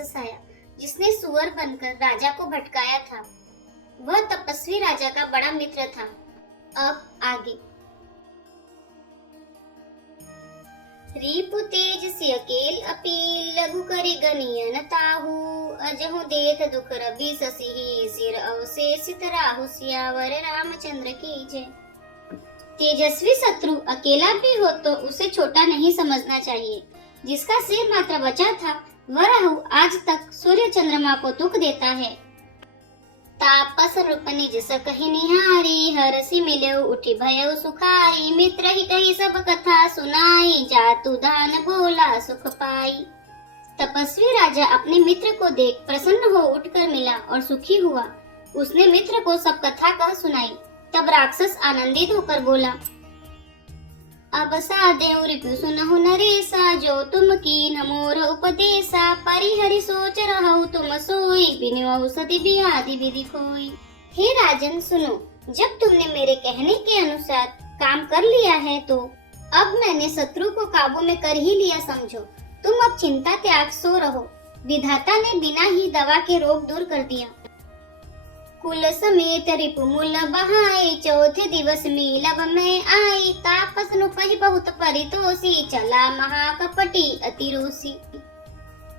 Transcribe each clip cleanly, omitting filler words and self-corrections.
राक्षस आया जिसने सुअर बनकर राजा को भटकाया था। वह तपस्वी राजा का बड़ा मित्र था। अब आगे। रिपु तेज सिय केल अपील लघु करि गनियन ताहू अजहु देख दुख रवि ससिही सिर अवशेषित राहु सियावर रामचंद्र की जय। तेजस्वी शत्रु अकेला भी हो तो उसे छोटा नहीं समझना चाहिए। जिसका सिर मात्र बचा था वह राहु आज तक सूर्य चंद्रमा को दुख देता है। तापस रूप निज सकहि निहारी हरसि मिलऊ उठी भयउ सुखारी मित्र ही कही सब कथा सुनाई जातु दान बोला सुख पाई। तपस्वी राजा अपने मित्र को देख प्रसन्न हो उठकर मिला और सुखी हुआ। उसने मित्र को सब कथा कह सुनाई। तब राक्षस आनंदित होकर बोला, अब सादेव रिपु सुनहु नरेसा जो तुम कीन मोर उपदेशा परिहरि सोच रहु तुम सोई बिनु औषधि बियाधि विधि खोई। हे राजन सुनो, जब तुमने मेरे कहने के अनुसार काम कर लिया है तो अब मैंने शत्रु को काबू में कर ही लिया समझो। तुम अब चिंता त्याग सो रहो। विधाता ने बिना ही दवा के रोग दूर कर दिया। कुल समेत रिपु मूल बहाई चौथे दिवस मीलब में आई तापस नुपहि बहुत परितोषी चला महाकपटी अति रोसी।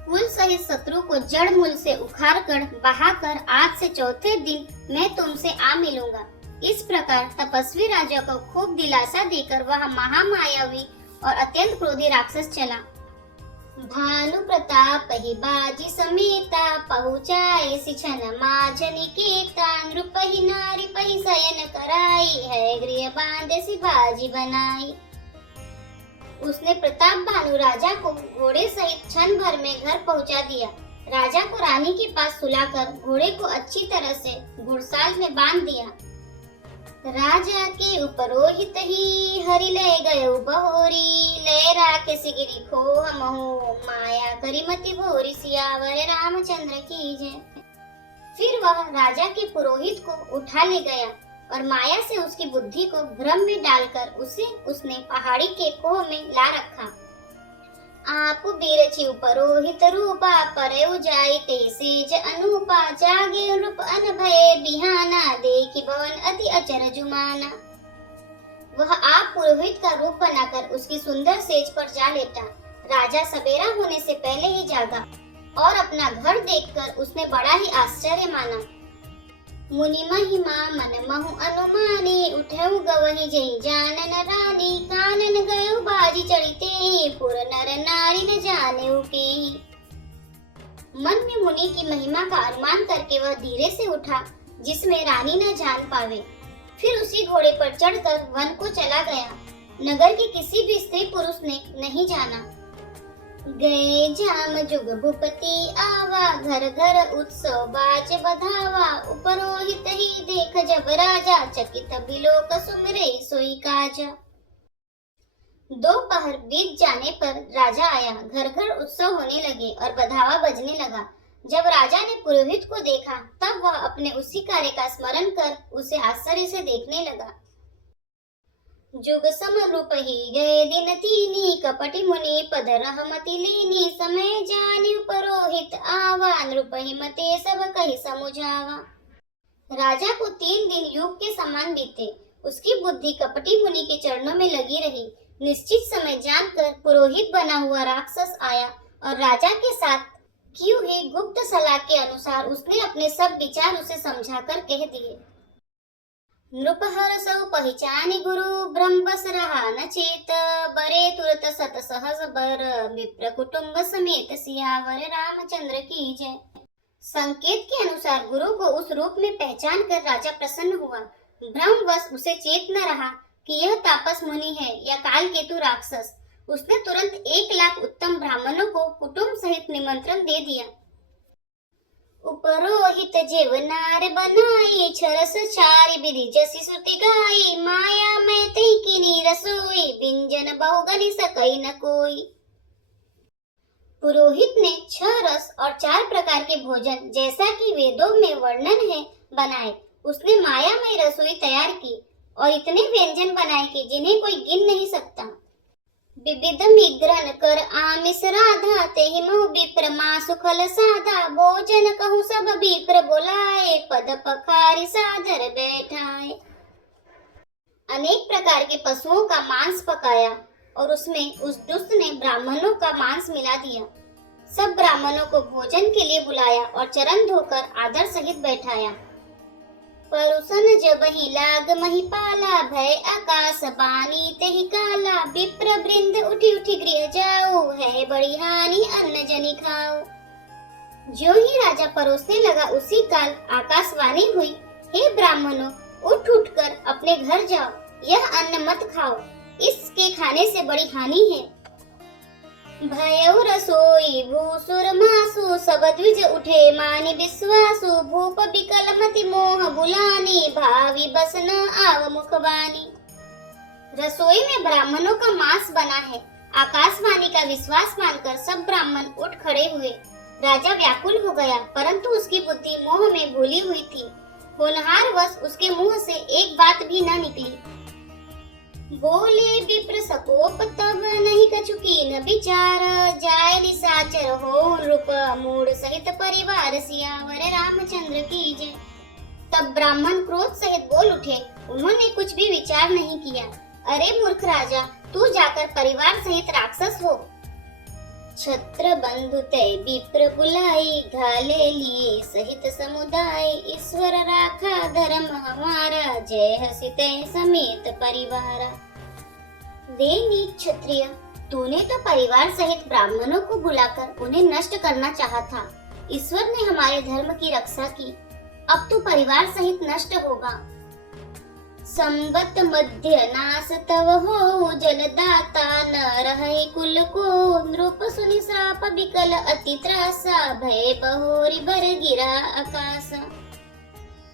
कुल सहित शत्रु को जड़ मूल से उखाड़ कर बहाकर आज से चौथे दिन मैं तुमसे आ मिलूंगा। इस प्रकार तपस्वी राजा को खूब दिलासा देकर वह महामायावी और अत्यंत क्रोधी राक्षस चला। भानु प्रताप ही बाजी समेता पहुँचाए सिछन माझ निकेता नृपहि नारी पहि शयन कराई है गृह बांधे सी बाजी बनाई। उसने प्रताप भानु राजा को घोड़े सहित क्षण भर में घर पहुंचा दिया। राजा को रानी के पास सुलाकर घोड़े को अच्छी तरह से घुड़साल में बांध दिया। राजा के उपरोहित ही हरि ले गए बहोरी ले राके सिगिरी खोह महु माया करिमति भोरी सियावर रामचंद्र की जय। फिर वह राजा के पुरोहित को उठा ले गया और माया से उसकी बुद्धि को भ्रम में डालकर उसने पहाड़ी के कोह में ला रखा। आप बिरचि उपरोहित रूपा परयु जाई ते सेज अनुपा जागे रूप अन भये बिहाना देखी भवन अति अचर जुमाना। वह आप पुरोहित का रूप बनाकर उसकी सुंदर सेज पर जा लेटा। राजा सवेरा होने से पहले ही जागा और अपना घर देखकर उसने बड़ा ही आश्चर्य माना। मुनि महिमा मन महु अनुमानी उठेउ गवही जई जानन रानी कानन गयो बाजी चढ़ीते पुर नर नारी न जाने उकेही। मन में मुनि की महिमा का अनुमान करके वह धीरे से उठा जिसमें रानी न जान पावे। फिर उसी घोड़े पर चढ़कर वन को चला गया। नगर के किसी भी स्त्री पुरुष ने नहीं जाना। गए जाम जुग भूपति आवा घर घर उत्सव बाज बधावा उपरोहित ही देख जब राजा चकित बिलोक सुमिरे सोई काजा। दोपहर बीत जाने पर राजा आया। घर घर उत्सव होने लगे और बधावा बजने लगा। जब राजा ने पुरोहित को देखा तब वह अपने उसी कार्य का स्मरण कर उसे आश्चर्य से देखने लगा। जुग सम रूप ही गए दिन तीनी कपटि मुनि पद रहमति लीनी समय जानि पुरोहित आवा नृपहि मते सब कहि समुझावा। राजा को 3 दिन युग के समान बीते। उसकी बुद्धि कपटी मुनि के चरणों में लगी रही। निश्चित समय जानकर पुरोहित बना हुआ राक्षस आया और राजा के साथ की हुई गुप्त सलाह के अनुसार उसने अपने सब विचार उसे समझाकर कह दिए। नृपहर सौ पहचानी गुरु ब्रह्म बस रहा न चेत बरे तुरत सत सहज बर विप्र कुटुंब समेत सियावर रामचंद्र की जय। संकेत के अनुसार गुरु को उस रूप में पहचान कर राजा प्रसन्न हुआ। ब्रह्मवश उसे चेत न रहा कि यह तापस मुनि है या काल केतु राक्षस। उसने तुरंत 1 लाख उत्तम ब्राह्मणों को कुटुंब सहित निमंत्रण दे दिया। उपरोहित जेव नार बनाई छरस चारि विधि जसी सुति गाई माया में तई किनी रसोई व्यंजन बहुगनि सकई न कोई। पुरोहित ने 6 रस और 4 प्रकार के भोजन जैसा कि वेदों में वर्णन है बनाए। उसने माया में रसोई तैयार की और इतने व्यंजन बनाए कि जिन्हें कोई गिन नहीं सकता। विविध मिग्रन कर आमिस राधा, तेहि महु विप्र मासु खल साधा। भोजन कहु सब विप्र बोलाए, पद पखारी सादर बैठाए। अनेक प्रकार के पशुओं का मांस पकाया और उसमें उस दुष्ट ने ब्राह्मणों का मांस मिला दिया। सब ब्राह्मणों को भोजन के लिए बुलाया और चरण धोकर आदर सहित बैठाया। परुसन जब ही लाग महिपाला, भय आकाश बानी तेहि काला। विप्र वृंद उठी उठी गृह जाओ, है बड़ी हानि अन्न जनि खाओ। जो ही राजा परोसने लगा उसी काल आकाशवाणी हुई, हे ब्राह्मणों, उठ उठ कर अपने घर जाओ, यह अन्न मत खाओ, इसके खाने से बड़ी हानि है। भयउ रसोई भूसुर मासु, सब द्विज उठे मानि विश्वासु। भूप बिकल मति मोह बुलानी, भावी बस न आव मुखबानी। रसोई में ब्राह्मणों का मांस बना है। आकाशवाणी का विश्वास मानकर सब ब्राह्मण उठ खड़े हुए। राजा व्याकुल हो गया, परंतु उसकी बुद्धि मोह में भूली हुई थी। होनहार वश उसके मुंह से एक बात भी न निकली। बोले विप्र सकोप तब नहीं कछु कीन विचार, जाय निशाचर हो नृप मूढ़ सहित परिवार। सियावर रामचंद्र की जय। तब ब्राह्मण क्रोध सहित बोल उठे। उन्होंने कुछ भी विचार नहीं किया। अरे मूर्ख राजा, तू जाकर परिवार सहित राक्षस हो। छत्र बंधु तय विप्र बुलाई, घाले लिए सहित समुदाय। ईश्वर राखा धर्म हमारा, जय हसी तय समेत परिवार। देनी क्षत्रिय, तूने तो परिवार सहित ब्राह्मणों को बुलाकर उन्हें नष्ट करना चाहा था। ईश्वर ने हमारे धर्म की रक्षा की, अब तू परिवार सहित नष्ट होगा। संबत मध्य नाश तव हो, जलदाता न रहे कुल को। नृप सुनि श्राप बिकल अति त्रासा, भय बहोरी बर गिरा आकाश।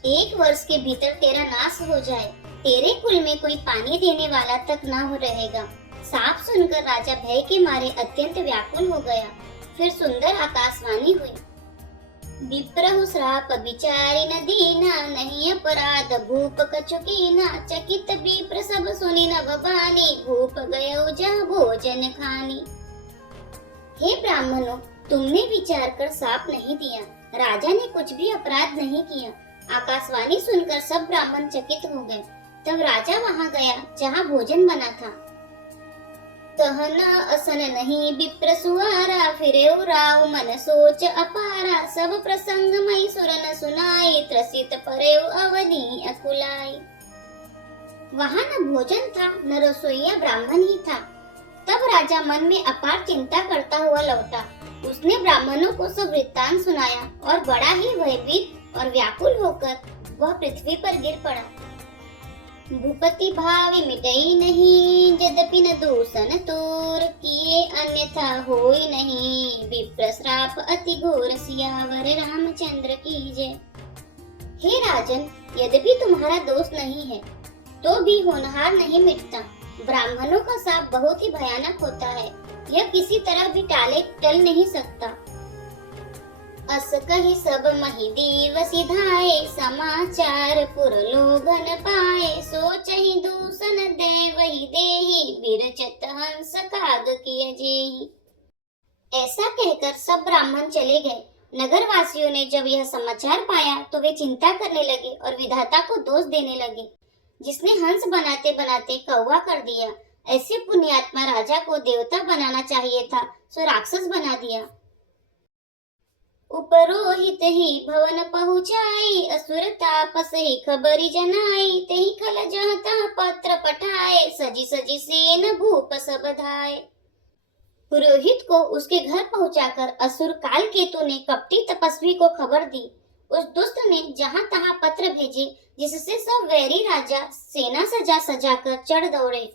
1 वर्ष के भीतर तेरा नाश हो जाए, तेरे कुल में कोई पानी देने वाला तक न हो रहेगा। साफ सुनकर राजा भय के मारे अत्यंत व्याकुल हो गया। फिर सुंदर आकाशवाणी हुई। विप्रहु श्राप विचारी न दीना, नहीं अपराध भूप कछु कीना। चकित विप्र सब सुनि नभ बानी, भूप गयो जहाँ भोजन खानी। हे ब्राह्मणों, तुमने विचार कर श्राप नहीं दिया, राजा ने कुछ भी अपराध नहीं किया। आकाशवाणी सुनकर सब ब्राह्मण चकित हो गए। तब राजा वहाँ गया जहाँ भोजन बना था। कहना असन नहीं विप्र सुवारा, फिरे राव मन सोच अपारा। सब प्रसंग मई सुर न सुनाई, त्रसित परे अवनी अकुलाई। वहाँ न भोजन था न रसोइया ब्राह्मण ही था। तब राजा मन में अपार चिंता करता हुआ लौटा। उसने ब्राह्मणों को सब वृत्तांत सुनाया और बड़ा ही भयभीत और व्याकुल होकर वह पृथ्वी पर गिर पड़ा। भूपति भावी मिटई नहीं, यद्यपि न दूषण तोर। किए अन्यथा होई नहीं, विप्र श्राप अति घोर। सियावर रामचंद्र की जय। हे राजन, यद्यपि तुम्हारा दोष नहीं है तो भी होनहार नहीं मिटता। ब्राह्मणों का श्राप बहुत ही भयानक होता है, यह किसी तरह भी टल नहीं सकता। अस कही सब मही दीव सिधाए, समाचार पुर लोगन पाए। सोचहि दूषण देवहि देहि, बिरचत हंस काग किय जेहि। ऐसा कहकर सब ब्राह्मण चले गए। नगर वासियों ने जब यह समाचार पाया तो वे चिंता करने लगे और विधाता को दोष देने लगे, जिसने हंस बनाते बनाते कौवा कर दिया। ऐसे पुण्यात्मा राजा को देवता बनाना चाहिए था, सो राक्षस बना दिया। उपरोहित ही भवन पहुँचाई, असुर तापस ही खबरी जनाई। तेहि खल जहाँ तहाँ पत्र पठाए, सजी सजी सेन भूप सब धाए। पुरोहित को उसके घर पहुंचाकर असुर काल केतु ने कपटी तपस्वी को खबर दी। उस दुष्ट ने जहाँ तहाँ पत्र भेजे, जिससे सब वैरी राजा सेना सजा सजाकर चढ़ दौड़े।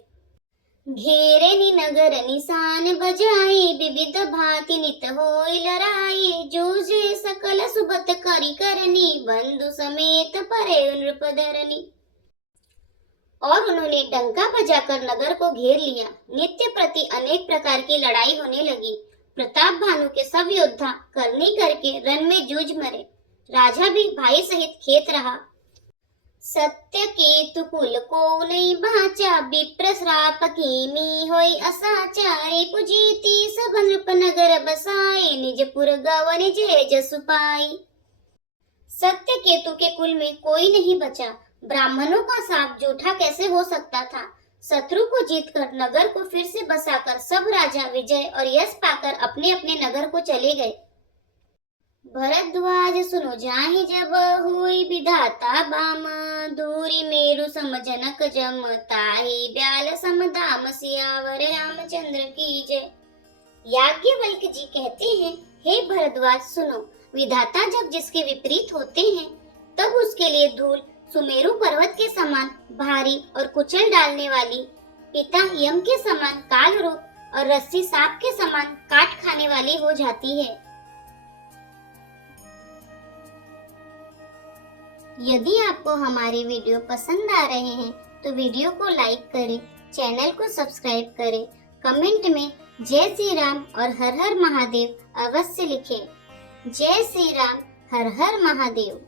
घेरे नि नगर निशान बजाई, विविध भांति नित होई लड़ाई। जूझे सकल सुबत करी करनी, बंधु समेत परे नृप धरनी। और उन्होंने डंका बजाकर नगर को घेर लिया। नित्य प्रति अनेक प्रकार की लड़ाई होने लगी। प्रताप भानु के सब योद्धा करनी करके रण में जूझ मरे। राजा भी भाई सहित खेत रहा। सत्य केतु कुल को नहीं बाचा, विप्र श्राप कीमी होई असाचारे, पुजीती सब नृप नगर बसाए, निजपुर गवन जय जसु पाई। सत्य केतु के कुल में कोई नहीं बचा। ब्राह्मणों का शाप झूठा कैसे हो सकता था। शत्रु को जीतकर नगर को फिर से बसाकर सब राजा विजय और यश पाकर अपने अपने नगर को चले गए। भरद्वाज सुनो जाहि जब हुई विधाता बाम, दूरी मेरु सम जनक जम, ताहि ब्याल सम दाम, सियावर रामचंद्र की जय। याज्ञवल्क्य जी कहते हैं, हे भरद्वाज सुनो, विधाता जब जिसके विपरीत होते हैं तब उसके लिए धूल सुमेरु पर्वत के समान भारी और कुचल डालने वाली, पिता यम के समान काल रूप और रस्सी सांप के समान काट खाने वाली हो जाती है। यदि आपको हमारे वीडियो पसंद आ रहे हैं तो वीडियो को लाइक करें, चैनल को सब्सक्राइब करें, कमेंट में जय श्री राम और हर हर महादेव अवश्य लिखें। जय श्री राम, हर हर महादेव।